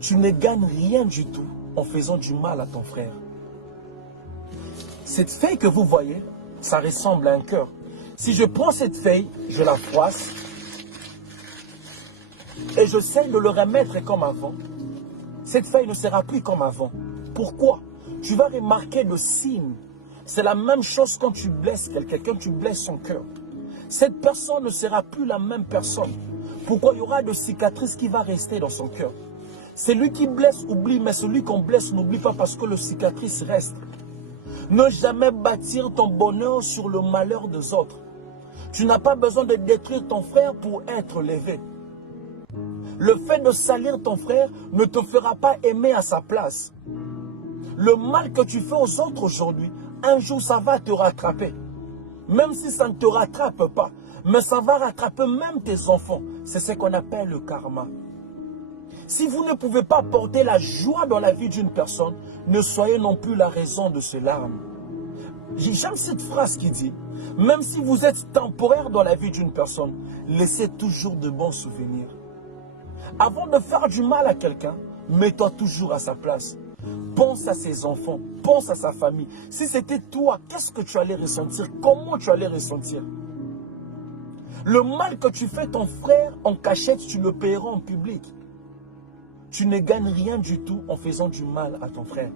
tu ne gagnes rien du tout en faisant du mal à ton frère. Cette feuille que vous voyez, ça ressemble à un cœur. Si je prends cette feuille, je la froisse et j'essaie de le remettre comme avant, cette feuille ne sera plus comme avant. Pourquoi? Tu vas remarquer le signe. C'est la même chose quand tu blesses quelqu'un, quand tu blesses son cœur. Cette personne ne sera plus la même personne. Pourquoi? Il y aura de cicatrices qui vont rester dans son cœur. Celui qui blesse oublie, mais celui qu'on blesse n'oublie pas parce que le cicatrice reste. Ne jamais bâtir ton bonheur sur le malheur des autres. Tu n'as pas besoin de détruire ton frère pour être levé. Le fait de salir ton frère ne te fera pas aimer à sa place. Le mal que tu fais aux autres aujourd'hui, un jour ça va te rattraper. Même si ça ne te rattrape pas, mais ça va rattraper même tes enfants. C'est ce qu'on appelle le karma. Si vous ne pouvez pas porter la joie dans la vie d'une personne, ne soyez non plus la raison de ses larmes. J'aime cette phrase qui dit, même si vous êtes temporaire dans la vie d'une personne, laissez toujours de bons souvenirs. Avant de faire du mal à quelqu'un, mets-toi toujours à sa place. Pense à ses enfants, pense à sa famille. Si c'était toi, qu'est-ce que tu allais ressentir? Comment tu allais ressentir? Le mal que tu fais ton frère en cachette, tu le paieras en public. Tu ne gagnes rien du tout en faisant du mal à ton frère.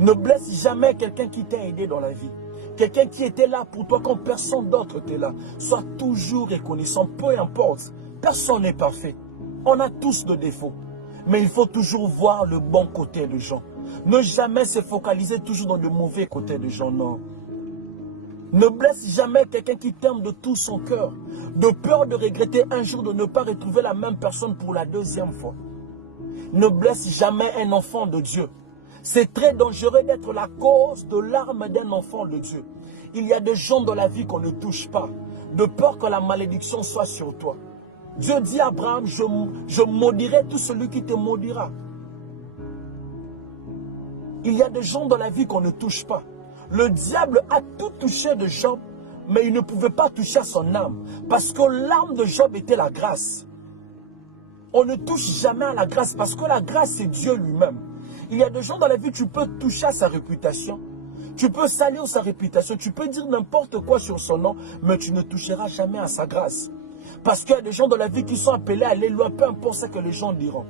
Ne blesse jamais quelqu'un qui t'a aidé dans la vie. Quelqu'un qui était là pour toi quand personne d'autre était là. Sois toujours reconnaissant, peu importe. Personne n'est parfait. On a tous des défauts. Mais il faut toujours voir le bon côté des gens. Ne jamais se focaliser toujours dans le mauvais côté des gens, non. Ne blesse jamais quelqu'un qui t'aime de tout son cœur. De peur de regretter un jour de ne pas retrouver la même personne pour la deuxième fois. Ne blesse jamais un enfant de Dieu. C'est très dangereux d'être la cause de larmes d'un enfant de Dieu. Il y a des gens dans la vie qu'on ne touche pas, de peur que la malédiction soit sur toi. Dieu dit à Abraham, je maudirai tout celui qui te maudira. Il y a des gens dans la vie qu'on ne touche pas. Le diable a tout touché de Job, mais il ne pouvait pas toucher à son âme, parce que l'âme de Job était la grâce. On ne touche jamais à la grâce, parce que la grâce c'est Dieu lui-même. Il y a des gens dans la vie, tu peux toucher à sa réputation, tu peux salir sa réputation, tu peux dire n'importe quoi sur son nom, mais tu ne toucheras jamais à sa grâce. Parce qu'il y a des gens dans la vie qui sont appelés à aller loin, peu importe ce que les gens diront.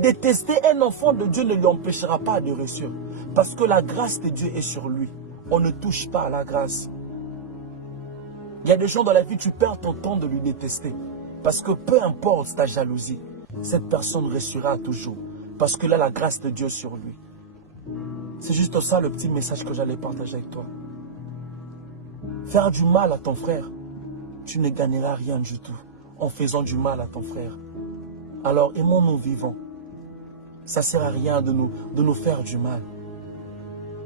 Détester un enfant de Dieu ne lui empêchera pas de réussir. Parce que la grâce de Dieu est sur lui. On ne touche pas à la grâce. Il y a des gens dans la vie, tu perds ton temps de lui détester. Parce que peu importe ta jalousie, cette personne réussira toujours. Parce que là, la grâce de Dieu sur lui. C'est juste ça le petit message que j'allais partager avec toi. Faire du mal à ton frère, tu ne gagneras rien du tout en faisant du mal à ton frère. Alors aimons-nous vivants. Ça ne sert à rien de nous faire du mal.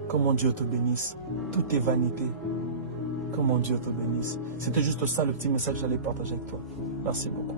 Que mon Dieu te bénisse. Tout est vanité. Que mon Dieu te bénisse. C'était juste ça le petit message que j'allais partager avec toi. Merci beaucoup.